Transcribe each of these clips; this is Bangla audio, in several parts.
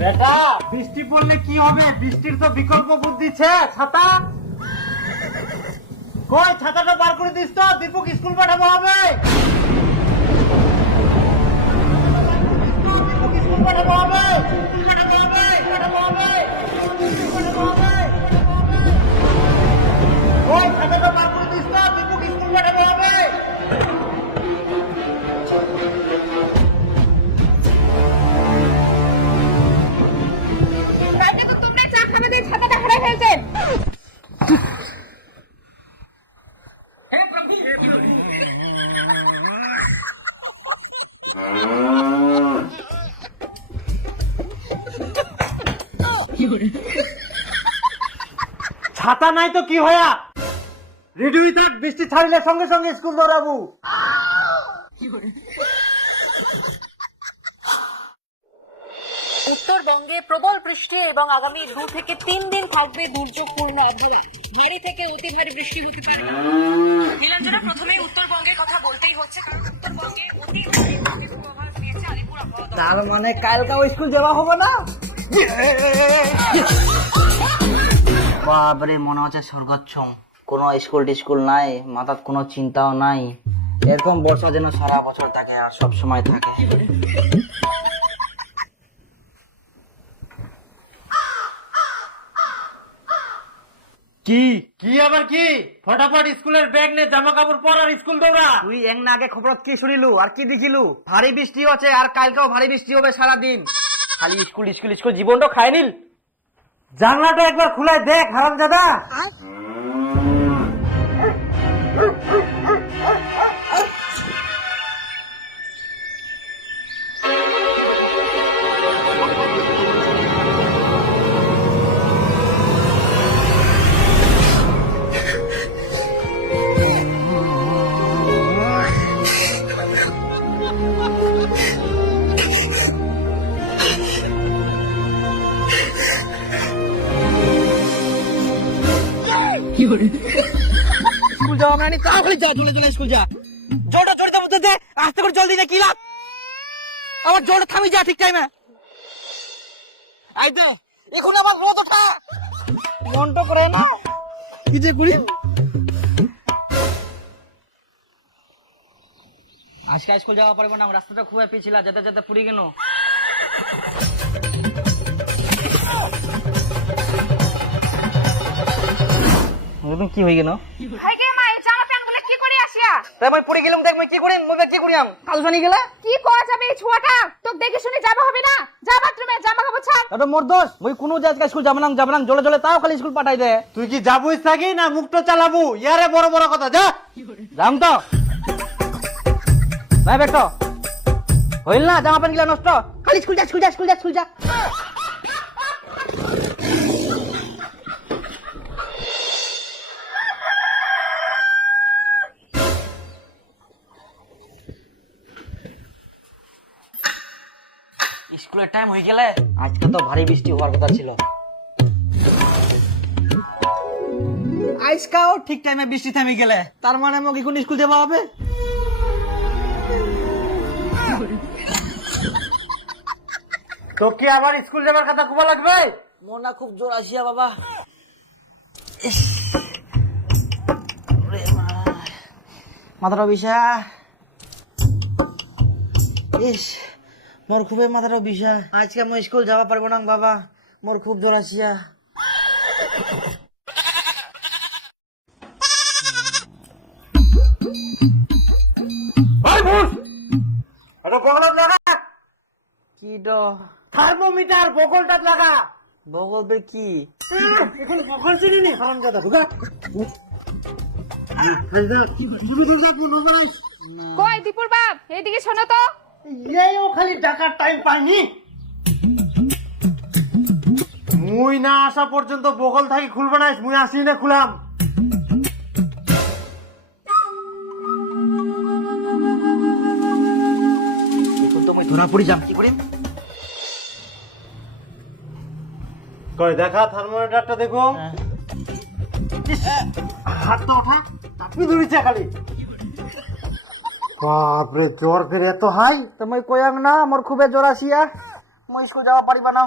বেটা। বৃষ্টি পড়লে কি হবে? বৃষ্টির তো বিকল্প বুদ্ধি ছাতা। কই, ছাতাটা বার করে দিস তো, দীপক স্কুল পাঠাবো হবে। পাঠাবো হবে। পাঠাবো হবে ছাতাটা বার ছাতা নাই তো কি হয়া? রেডি হই থাক বৃষ্টি ছাড়িলে সঙ্গে সঙ্গে স্কুল দৌড়াবো। উত্তরবঙ্গে প্রবল বৃষ্টি এবং আগামী দু থেকে তিন দিন থাকবে দুর্যোগপূর্ণ আবহাওয়া। ভারী থেকে অতি ভারী বৃষ্টি হতে পারে। নীলাঞ্জনা প্রথমে উত্তরবঙ্গের কথা বলতেই হচ্ছে কারণ উত্তরবঙ্গে অতি ভারী তার মানে কালকাও স্কুল যাওয়া হবে না? বাপরে মনে হচ্ছে স্বর্গচ্ছম কোনো স্কুল টিস্কুল নাই মাথার কোনো চিন্তাও নাই। এরকম বর্ষা যেন সারা বছর থাকে আর সব সময় থাকে। কি? কি আবার কি? ফটাফট স্কুলের ব্যাগ নে জামা কাপড় পর আর স্কুল দৌড়া। তুই এক না আগে খবর কি শুনিলু? আর কি দেখিলু? ভারী বৃষ্টি হচ্ছে আর কালকেও ভারী বৃষ্টি হবে সারাদিন। খালি স্কুল স্কুল স্কুল জীবনটা খায় নিল। জানলাটা একবার খুলে দেখ হারাম দাদা স্কুল যাওয়া মানে যা চলে চলে স্কুল যা। দে আস্তে করে জল দিনে কি লাভ? আমার থামি যা ঠিক টাইমে আইতে এখন আবার রোদ ওঠা মনটা করে না। কি যে করি? আজকে স্কুল যাওয়া পারব না রাস্তাটা খুব পিছিল যেতে যেতে পুরি গেল কি হয়ে গেল? ভাই গে মা এই জামা প্যান্টগুলো কি করে আসিয়া? তাই মই পড়ে গেলাম দেখ মই কি করিম মই কি করিয়াম কাল জানি গেলে? কি করা যাবে এই ছোয়াটা? তোকে দেখে শুনে যাবা হবে না? যা বাথরুমে জামা কাপড় ছাড়। এটা মোর দোষ। মই কোনো যে আজকে স্কুল যাব না যাব না জলে জলে তাও খালি স্কুল পাঠাই দে। তুই কি যাবুই থাকি না মুখটা চালাবো? ইয়ারে বড় বড় কথা যা। যাম তো। ভাই বেটো হইল না? জামা প্যান্ট গিলা নষ্ট। খালি স্কুল যা স্কুল যা স্কুল যা স্কুল যা। স্কুলের টাইম হয়ে গেলে আজকে তো ভারী বৃষ্টি হওয়ার কথা ছিল। আজকাও ঠিক টাইমে বৃষ্টি থেমে গেলে। তার মানে আমাকে এখন স্কুল যাওয়া হবে? আবার স্কুল যাবার কথা খুব লাগবে? মনটা খুব জোর আসিয়া বাবা। মাথাটা বিষা ইস। মোর খুবই মাথাটা বিষা আজকে আমি স্কুল যাওয়া পারব না বাবা মোর খুব জোর আসিয়া ওই ভূত এটা বগলত লাগা কি ডো থার্মোমিটার বগলটা লাগা বগল বের কি এখন বগল চিনি নি হারাম দাদা ঢুকা কই দীপুর বাপ এইদিকে শোনো তো এইও খালি ডাকার টাইম পাইনি। মুই না আসা পর্যন্ত বগল থাকি খুলবে না মুই আসি না খুলাম। তো মই ধরা পড়ি যাম। কি করিম? কই দেখা থার্মোমিটারটা দেখো। ইস, হাতটা ওঠা চাপি ধরেছে খালি। বাপরে জ্বর ফের এত হাই? তো মই কয়াং না মোর খুবই জোর আসিয়া মই স্কুল যাব পাৰিবা না।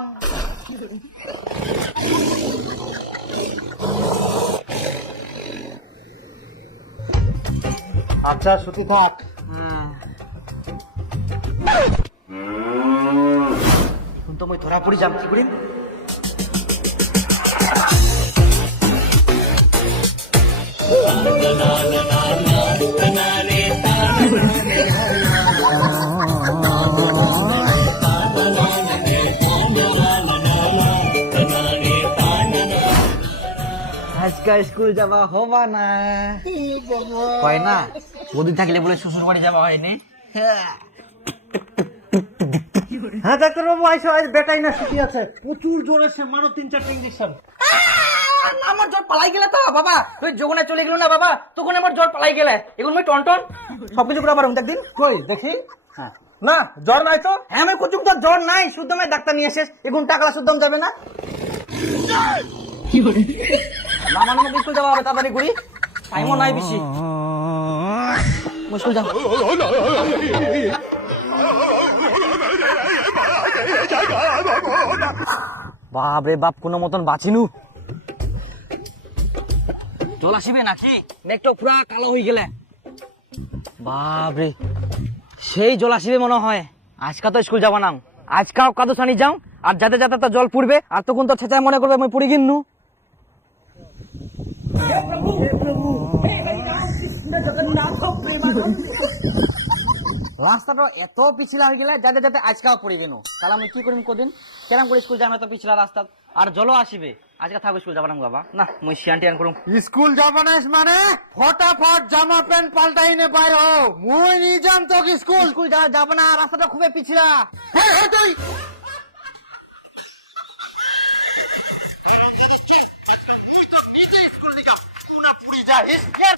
আচ্ছা ছুটি থাক। কিন্তু মই ধৰা পৰি যাম কি কৰিম? আজকাল স্কুল যাবা হবা না। হয় না? বদিন থাকিলে বলে শ্বশুর বাড়ি যাওয়া হয়নি। হ্যাঁ ডাক্তার বাবু আইসো আজ বেটাই না ছুটি আছে। প্রচুর জোর আছে মারো তিন চারটে ইঞ্জেকশন। আমার জ্বর পালাই গেলে তো বাবা। তুই যখন চলে গেল না বাবা। তখন আমার জ্বর পালাই গেলে। এখন মই টন টন সবকিছু করে পারুম একদিন কই দেখি? হ্যাঁ। না জ্বর নাই তো? হ্যাঁ আমি কুচুম তো জ্বর নাই। শুদ্ধ আমি ডাক্তার নিয়ে এসেস এগুন টাকা শুদ্ধম যাবে না? না মানে মোক স্কুল যাওয়া হবে, তাড়াতাড়ি করি টাইমও নাই বেশি। মুশকিল যাও। বাপ রে বাপ, কোনো মতন বাঁচিনু। জল আসিবে নাকি? মেঘটা পুরা কালো হয়ে গেলে। বাপ রে সেই জল আসিবে মনে হয়। আজকা তো স্কুল যাবা না। আজকাও কাদো সানি যাও, আর যাতে যাতে তো জল পড়বে, আর তখন তো ছেঁচায় মনে করবে, আমি পড়ে গিন্নু। রাস্তাটা এত পিছলা হয়ে গেলে যাতে যাতে আজকাও পড়ে গেল তাহলে আমি কি করিম কদিন? কেরাম করে স্কুল যাম এত পিছলা রাস্তা? আর জলও আসিবে। আজকে থাকো স্কুল যাবা না বাবা। না মুই শিয়ান টিয়ান করুম। স্কুল যাবানাস মানে? ফটাফট জামা প্যান্ট পাল্টাই নে বাইর হো মুই নি যাম তো স্কুল। স্কুল যাওয়া না রাস্তাটা খুবই পিছলা। হ্যাঁ হ্যাঁ তুই!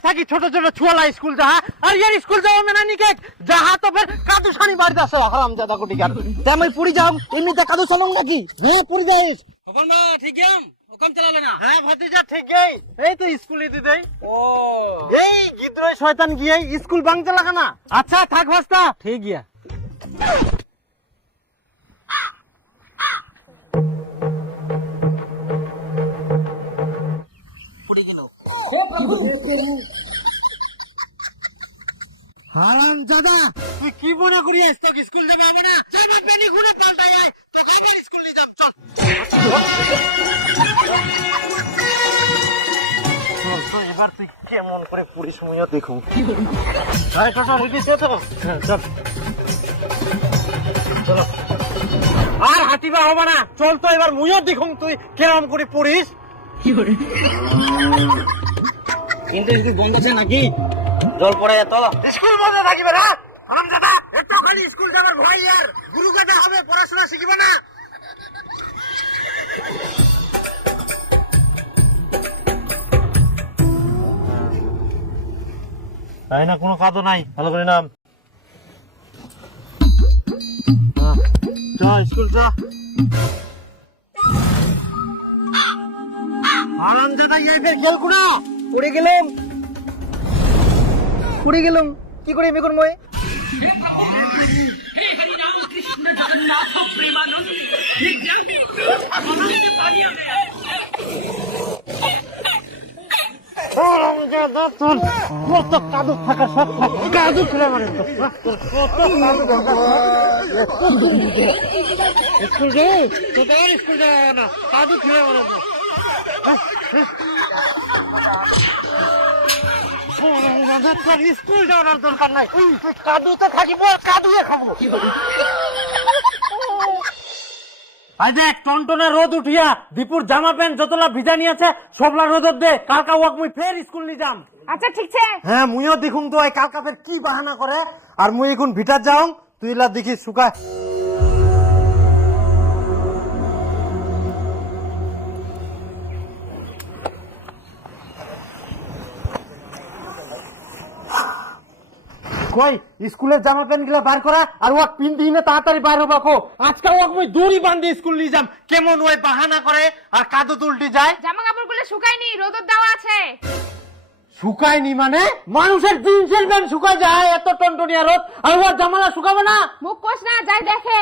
থাকি ছোট ছোট ছুয়ালা স্কুল যাহা আর ইয়ার স্কুল যাওয়া মেনা নিকে যাহা তো ফের কাদু বাড়িতে আসে হারাম জাদা কোটি কার তে আমি পুরি যাও হ্যাঁ পুরি যাইস। খবর না ঠিক আছে হুকুম চালালে না? হ্যাঁ ভাতিজা ঠিকই এই। তো স্কুলে দিদেই ও। এই গিদ্রয় শয়তান গিয়ে স্কুল বাংতে লাগা না আচ্ছা থাক ভাস্তা। ঠিক গিয়া। হারাম দাদা তুই কি মনে করি স্কুল না? যাবে পেনি ঘুরে পাল্টাই আয় তোকে স্কুল নিয়ে যাম চল। এবার তুই কেমন করে পুলিশ হ্যাঁ টোটো রেডি সে তো। হ্যাঁ, চল। চলো। আর হাঁটিবা হবে না। চল তো এবার মুইও দেখুন তুই কেরম করে পড়িস কিন্তু স্কুল বন্ধ আছে নাকি? জল পড়ে এত? স্কুল বন্ধ থাকিবে না। হারাম দাদা একটু খালি স্কুল যাবার ভয় আর গুরু কাটা হবে পড়াশোনা শিখিবে না। তাই না কোনো কাদো নাই? ভালো করে নাম। স্কুল চ দাদা পড়ে গেলাম পড়ে গেলাম কি করে তোর কত কাদু থাকা সত্ত্বেও কাদু ফেলে মারে তো কত কাদু স্কুল যাও তো স্কুল যাও না কাদু ফেলে মারে তো স্কুল যাওয়ার দরকার নাই তুই কাদুতে থাকিব কাদুয়ে খাব আজ দেখ টনটনে রোদ উঠিয়া দীপুর জামা প্যান্ট যতলা ভিজা নিয়ে আছে সবলা রোদত দে কালকা ওয়াক মুই ফের স্কুল নি যাম। আচ্ছা ঠিক আছে। হ্যাঁ মুইও দেখুন তো এই কালকা ফের কি বাহানা করে? আর মুই এখন ভিটার যাও তুই লা দেখি শুকা কই? স্কুলের জামা প্যান্টগুলা বার করা আর ওয়াক পিন্দি না তাড়াতাড়ি বার হবা কো। আজকাল ওয়াক মুই দড়ি বান্ধি স্কুল নিয়ে যাম। কেমন ওই বাহানা করে আর কাদু তুলটি যায়? জামা কাপড়গুলো শুকায়নি রোদর দেওয়া আছে। শুকায়নি মানে? মানুষের জিন্সের প্যান্ট শুকায় যায় এত টনটনিয়া রোদ আর ওয়া জামালা শুকাবে না? মুখ কোষ না যাই দেখে।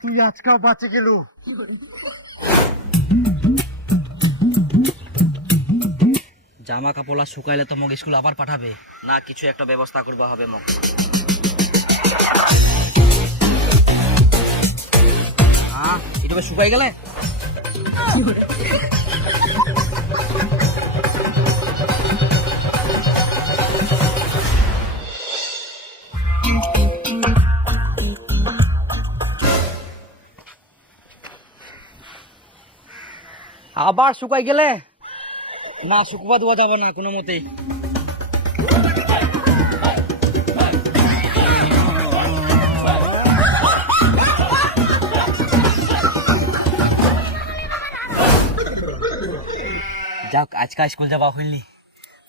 তুই বাঁচে গেল। জামা কাপড় আর শুকাইলে তো মগ স্কুল আবার পাঠাবে। না কিছু একটা ব্যবস্থা করবা হবে মগ হ্যাঁ এটা শুকাই গেলে? আবার শুকাই গেলে? না শুকবা দেওয়া যাবে না, কোনো মতেই যাক, আজকা স্কুল যাবা হইলি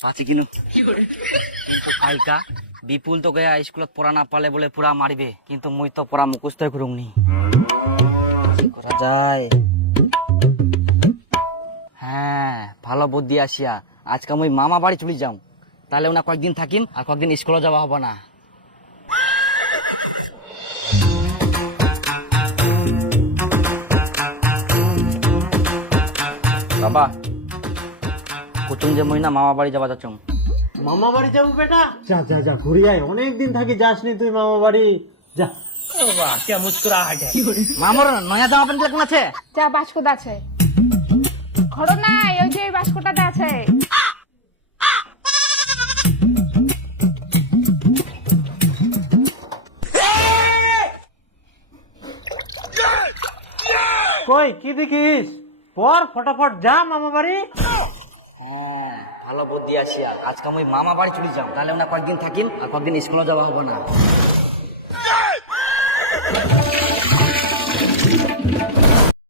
আছে কিনো? কালকা বিপুল তোকে স্কুলত পড়া না পালে বলে পুরা মারিবে, কিন্তু মুই তো পড়া মুখস্থ করুমনি করা যায়? হ্যাঁ ভালো বুদ্ধি আসিয়া। আজকে আমি মামা বাড়ি চলে যাও তাহলে ওনা কয়েকদিন থাকিম আর কয়েকদিন স্কুলে যাওয়া হবে না। বাবা কুচুম যে মই না মামা বাড়ি যাবা যাচ্ছ মামা বাড়ি যাব বেটা? যা যা যা ঘুরে আয়। অনেক দিন থাকি যাসনি তুই মামা বাড়ি। যা। মামার নয়া জামা প্যান্ট কোন আছে? যা বাস্কটা আছে। ঘর নাই ওই যে ওই আছে। কই কি দেখিস? পর ফটাফট যা মামা বাড়ি। হ্যাঁ ভালো বুদ্ধি আসিয়া আজকে আমি মামা বাড়ি চলে যাও তাহলে ওনা কয়েকদিন থাকিম আর কয়েকদিন স্কুলে যাওয়া হবে না।